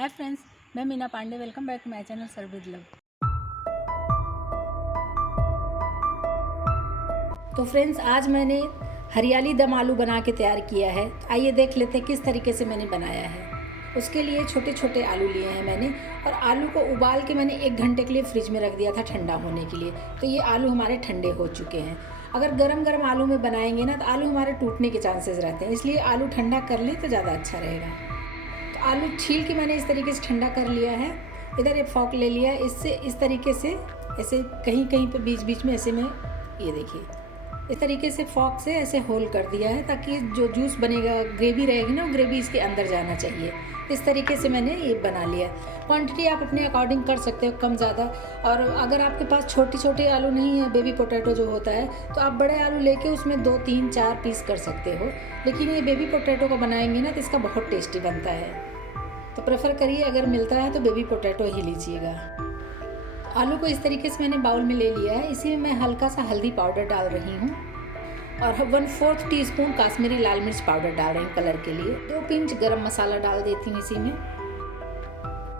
हाय friends, मैं Meena Pandey. Welcome back to my channel serve with love. तो friends, आज मैंने हरियाली दम आलू बना के तैयार किया है। आइए देख लेते हैं किस तरीके से मैंने बनाया है। उसके लिए छोटे छोटे आलू लिए हैं मैंने, और आलू को उबाल के मैंने 1 घंटे के लिए फ्रिज में रख दिया था ठंडा होने के लिए। तो ये आलू हमारे ठंडे हो चुके हैं। अगर गरम गरम आलू में बनाएंगे ना तो आलू हमारे टूटने के चांसेस रहते हैं, इसलिए आलू ठंडा कर लें तो ज़्यादा अच्छा रहेगा। तो आलू छील के मैंने इस तरीके से ठंडा कर लिया है। इधर एक फॉक ले लिया, इससे इस तरीके से ऐसे कहीं कहीं पे बीच बीच में ऐसे में, ये देखिए इस तरीके से फॉक से ऐसे होल कर दिया है, ताकि जो जूस बनेगा, ग्रेवी रहेगी ना, वो ग्रेवी इसके अंदर जाना चाहिए। इस तरीके से मैंने ये बना लिया। क्वांटिटी आप अपने अकॉर्डिंग कर सकते हो, कम ज़्यादा। और अगर आपके पास छोटे छोटे आलू नहीं है, बेबी पोटैटो जो होता है, तो आप बड़े आलू लेके उसमें 2 3 4 पीस कर सकते हो। लेकिन ये बेबी पोटैटो का बनाएंगे ना तो इसका बहुत टेस्टी बनता है। तो प्रेफर करिए, अगर मिलता है तो बेबी पोटैटो ही लीजिएगा। आलू को इस तरीके से मैंने बाउल में ले लिया है। इसी में मैं हल्का सा हल्दी पाउडर डाल रही हूँ, और 1/4 टीस्पून काश्मीरी लाल मिर्च पाउडर डाल रही हूँ कलर के लिए। 2 पिंच गरम मसाला डाल देती हूँ इसी में।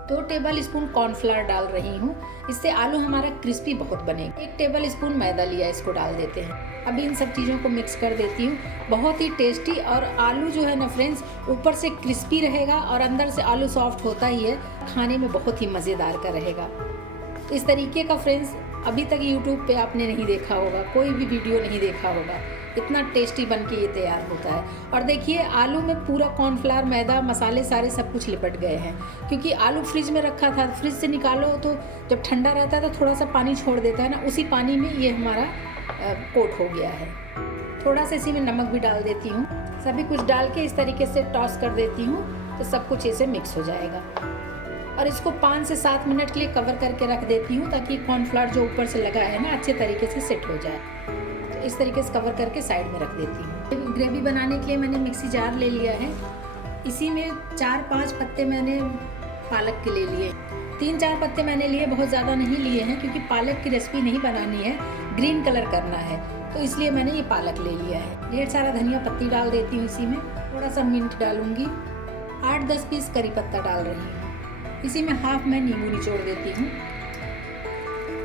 2 टेबल स्पून कॉर्नफ्लावर डाल रही हूँ, इससे आलू हमारा क्रिस्पी बहुत बनेगा। 1 टेबल स्पून मैदा लिया, इसको डाल देते हैं। अभी इन सब चीज़ों को मिक्स कर देती हूँ। बहुत ही टेस्टी, और आलू जो है ना फ्रेंड्स, ऊपर से क्रिस्पी रहेगा और अंदर से आलू सॉफ्ट होता ही है। खाने में बहुत ही मज़ेदार का रहेगा। इस तरीके का फ्रेंड्स अभी तक यूट्यूब पे आपने नहीं देखा होगा, कोई भी वीडियो नहीं देखा होगा। इतना टेस्टी बन के ये तैयार होता है। और देखिए, आलू में पूरा कॉर्नफ्लावर, मैदा, मसाले सारे सब कुछ लिपट गए हैं, क्योंकि आलू फ्रिज में रखा था। फ्रिज से निकालो तो जब ठंडा रहता है तो थोड़ा सा पानी छोड़ देता है ना, उसी पानी में ये हमारा कोट हो गया है। थोड़ा सा इसी में नमक भी डाल देती हूँ। सभी कुछ डाल के इस तरीके से टॉस कर देती हूँ, तो सब कुछ ऐसे मिक्स हो जाएगा। और इसको 5 से 7 मिनट के लिए कवर करके रख देती हूँ, ताकि कॉर्नफ्लावर जो ऊपर से लगा है ना, अच्छे तरीके से सेट हो जाए। तो इस तरीके से कवर करके साइड में रख देती हूँ। ग्रेवी बनाने के लिए मैंने मिक्सी जार ले लिया है। इसी में 4-5 पत्ते मैंने पालक के ले लिए। 3-4 पत्ते मैंने लिए, बहुत ज़्यादा नहीं लिए हैं, क्योंकि पालक की रेसिपी नहीं बनानी है, ग्रीन कलर करना है, तो इसलिए मैंने ये पालक ले लिया है। ढेर सारा धनिया पत्ती डाल देती हूँ इसी में। थोड़ा सा मिंट डालूंगी। 8-10 पीस करी पत्ता डाल रही हूँ। इसी में हाफ मैं नींबू निचोड़ देती हूँ।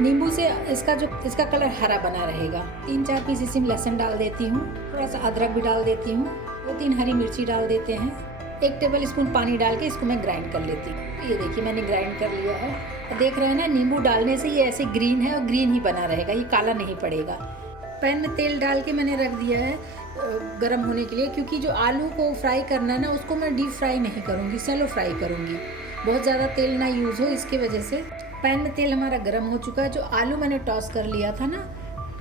नींबू से इसका कलर हरा बना रहेगा। 3-4 पीस इसी में लहसुन डाल देती हूँ। थोड़ा सा अदरक भी डाल देती हूँ। 2-3 हरी मिर्ची डाल देते हैं। 1 टेबल स्पून पानी डाल के इसको मैं ग्राइंड कर लेती हूँ। ये देखिए, मैंने ग्राइंड कर लिया है। तो देख रहे हैं ना, नींबू डालने से ये ऐसे ग्रीन है, और ग्रीन ही बना रहेगा, ये काला नहीं पड़ेगा। पैन में तेल डाल के मैंने रख दिया है गर्म होने के लिए, क्योंकि जो आलू को फ्राई करना है ना, उसको मैं डीप फ्राई नहीं करूँगी, सैलो फ्राई करूँगी। बहुत ज़्यादा तेल ना यूज़ हो, इसकी वजह से। पैन में तेल हमारा गर्म हो चुका है। जो आलू मैंने टॉस कर लिया था ना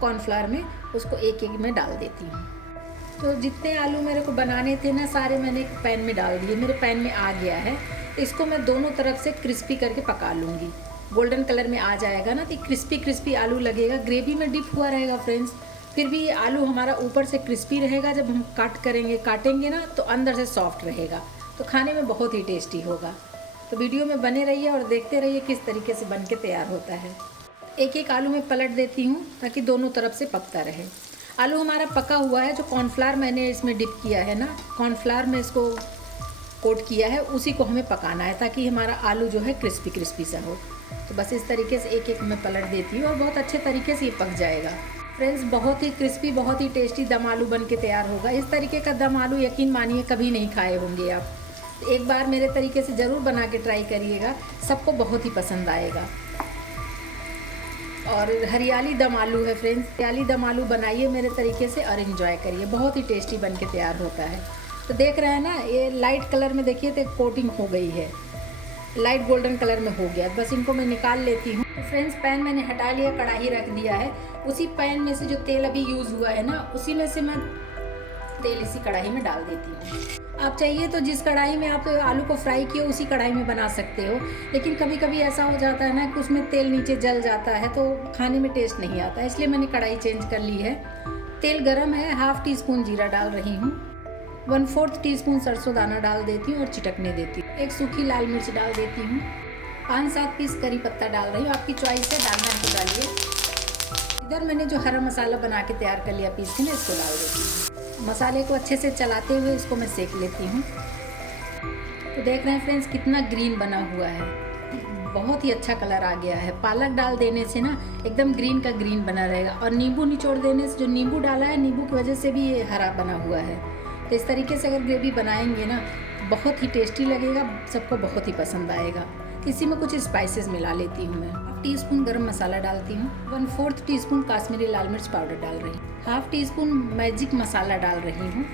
कॉर्नफ्लावर में, उसको एक एक में डाल देती हूँ। तो जितने आलू मेरे को बनाने थे ना, सारे मैंने पैन में डाल दिए। मेरे पैन में आ गया है। इसको मैं दोनों तरफ से क्रिस्पी करके पका लूँगी। गोल्डन कलर में आ जाएगा ना, तो क्रिस्पी क्रिस्पी आलू लगेगा। ग्रेवी में डिप हुआ रहेगा फ्रेंड्स, फिर भी ये आलू हमारा ऊपर से क्रिस्पी रहेगा। जब हम काटेंगे ना, तो अंदर से सॉफ्ट रहेगा, तो खाने में बहुत ही टेस्टी होगा। तो वीडियो में बने रहिए और देखते रहिए किस तरीके से बन के तैयार होता है। एक एक आलू में पलट देती हूँ, ताकि दोनों तरफ से पकता रहे। आलू हमारा पका हुआ है। जो कॉर्नफ्लावर मैंने इसमें डिप किया है ना, कॉर्नफ्लावर में इसको कोट किया है, उसी को हमें पकाना है, ताकि हमारा आलू जो है क्रिस्पी क्रिस्पी सा हो। तो बस इस तरीके से एक एक में पलट देती हूँ, और बहुत अच्छे तरीके से ये पक जाएगा। फ्रेंड्स, बहुत ही क्रिस्पी, बहुत ही टेस्टी दम आलू बन के तैयार होगा। इस तरीके का दम आलू यकीन मानिए कभी नहीं खाए होंगे आप। एक बार मेरे तरीके से ज़रूर बना के ट्राई करिएगा, सबको बहुत ही पसंद आएगा। और हरियाली दम आलू है फ्रेंड्स, हरियाली दम आलू बनाइए मेरे तरीके से और इन्जॉय करिए। बहुत ही टेस्टी बन के तैयार होता है। तो देख रहे हैं ना, ये लाइट कलर में देखिए तो कोटिंग हो गई है, लाइट गोल्डन कलर में हो गया। बस इनको मैं निकाल लेती हूँ। तो फ्रेंड्स, पैन मैंने हटा लिया, कढ़ाई रख दिया है। उसी पैन में से जो तेल अभी यूज़ हुआ है ना, उसी में से मैं तेल इसी कढ़ाई में डाल देती हूँ। आप चाहिए तो जिस कढ़ाई में आप आलू को फ्राई किए उसी कढ़ाई में बना सकते हो, लेकिन कभी कभी ऐसा हो जाता है ना कि उसमें तेल नीचे जल जाता है, तो खाने में टेस्ट नहीं आता, इसलिए मैंने कढ़ाई चेंज कर ली है। तेल गरम है। 1/2 टीस्पून जीरा डाल रही हूँ। 1/4 टीस्पून सरसों दाना डाल देती हूँ और चिटकने देती हूँ। 1 सूखी लाल मिर्च डाल देती हूँ। 5-7 पीस करी पत्ता डाल रही हूँ, आपकी चॉइस है, डालना है तो डालिए। इधर मैंने जो हरा मसाला बना के तैयार कर लिया पीस के ना, इसको डाल देती हूँ। मसाले को अच्छे से चलाते हुए इसको मैं सेक लेती हूँ। तो देख रहे हैं फ्रेंड्स कितना ग्रीन बना हुआ है, बहुत ही अच्छा कलर आ गया है। पालक डाल देने से ना एकदम ग्रीन का ग्रीन बना रहेगा, और नींबू निचोड़ देने से, जो नींबू डाला है, नींबू की वजह से भी ये हरा बना हुआ है। तो इस तरीके से अगर ग्रेवी बनाएंगे ना बहुत ही टेस्टी लगेगा, सबको बहुत ही पसंद आएगा। इसी में कुछ स्पाइसेस मिला लेती हूँ मैं। 1 टीस्पून गरम मसाला डालती हूँ, 1/4 टीस्पून काश्मीरी लाल मिर्च पाउडर डाल रही हूँ, 1/2 टीस्पून मैजिक मसाला डाल रही हूँ।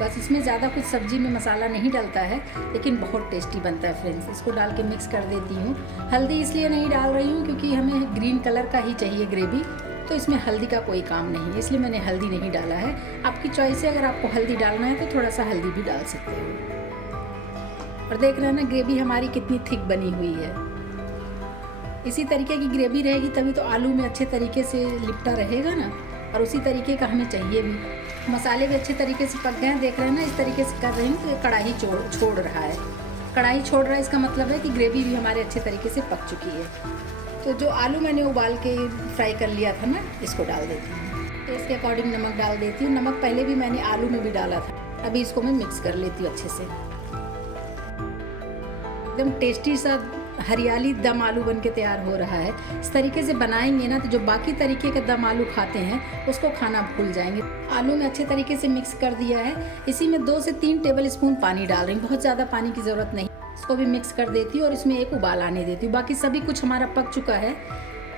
बस इसमें ज़्यादा कुछ सब्जी में मसाला नहीं डलता है, लेकिन बहुत टेस्टी बनता है फ्रेंड्स। इसको डाल के मिक्स कर देती हूँ। हल्दी इसलिए नहीं डाल रही हूँ क्योंकि हमें ग्रीन कलर का ही चाहिए ग्रेवी, तो इसमें हल्दी का कोई काम नहीं है, इसलिए मैंने हल्दी नहीं डाला है। आपकी चॉइस है, अगर आपको हल्दी डालना है तो थोड़ा सा हल्दी भी डाल सकते हो। और देख रहे हैं ना ग्रेवी हमारी कितनी थिक बनी हुई है। इसी तरीके की ग्रेवी रहेगी तभी तो आलू में अच्छे तरीके से लिपटा रहेगा ना, और उसी तरीके का हमें चाहिए भी। मसाले भी अच्छे तरीके से पक गए हैं, देख रहे हैं ना, इस तरीके से कर रही हूँ तो कढ़ाई छोड़ रहा है। कढ़ाई छोड़ रहा है, इसका मतलब है कि ग्रेवी भी हमारे अच्छे तरीके से पक चुकी है। तो जो आलू मैंने उबाल के फ्राई कर लिया था ना, इसको डाल देती हूँ। टेस्ट के अकॉर्डिंग नमक डाल देती हूँ। नमक पहले भी मैंने आलू में भी डाला था। अभी इसको मैं मिक्स कर लेती हूँ अच्छे से। एकदम टेस्टी सा हरियाली दम आलू बन के तैयार हो रहा है। इस तरीके से बनाएंगे ना तो जो बाकी तरीके के दम आलू खाते हैं उसको खाना भूल जाएंगे। आलू में अच्छे तरीके से मिक्स कर दिया है। इसी में 2 से 3 टेबल स्पून पानी डाल रही हूँ, बहुत ज़्यादा पानी की ज़रूरत नहीं। इसको भी मिक्स कर देती हूँ और इसमें एक उबाल आने देती हूँ। बाकी सभी कुछ हमारा पक चुका है,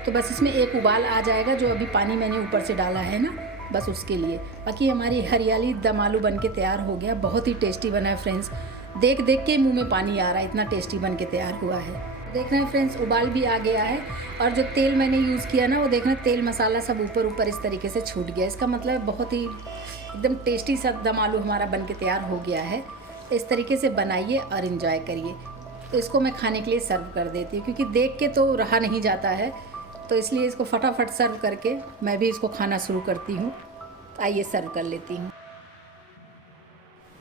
तो बस इसमें एक उबाल आ जाएगा, जो अभी पानी मैंने ऊपर से डाला है ना, बस उसके लिए। बाकी हमारी हरियाली दम आलू बन के तैयार हो गया। बहुत ही टेस्टी बना है फ्रेंड्स, देख देख के मुंह में पानी आ रहा है, इतना टेस्टी बन के तैयार हुआ है। देख रहे हैं फ्रेंड्स उबाल भी आ गया है, और जो तेल मैंने यूज़ किया ना, वो देख रहे हैं तेल मसाला सब ऊपर ऊपर इस तरीके से छूट गया। इसका मतलब बहुत ही एकदम टेस्टी सा दम आलू हमारा बन के तैयार हो गया है। इस तरीके से बनाइए और इन्जॉय करिए। तो इसको मैं खाने के लिए सर्व कर देती हूँ, क्योंकि देख के तो रहा नहीं जाता है, तो इसलिए इसको फटाफट सर्व करके मैं भी इसको खाना शुरू करती हूँ। तो आइए सर्व कर लेती हूँ।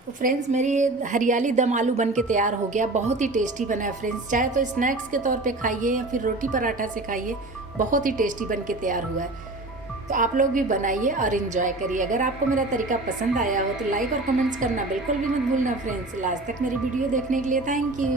तो फ्रेंड्स मेरी ये हरियाली दम आलू बन के तैयार हो गया। बहुत ही टेस्टी बना है फ्रेंड्स, चाहे तो स्नैक्स के तौर पे खाइए या फिर रोटी पराठा से खाइए, बहुत ही टेस्टी बन के तैयार हुआ है। तो आप लोग भी बनाइए और इन्जॉय करिए। अगर आपको मेरा तरीका पसंद आया हो तो लाइक और कमेंट्स करना बिल्कुल भी मत भूलना फ्रेंड्स। लास्ट तक मेरी वीडियो देखने के लिए थैंक यू।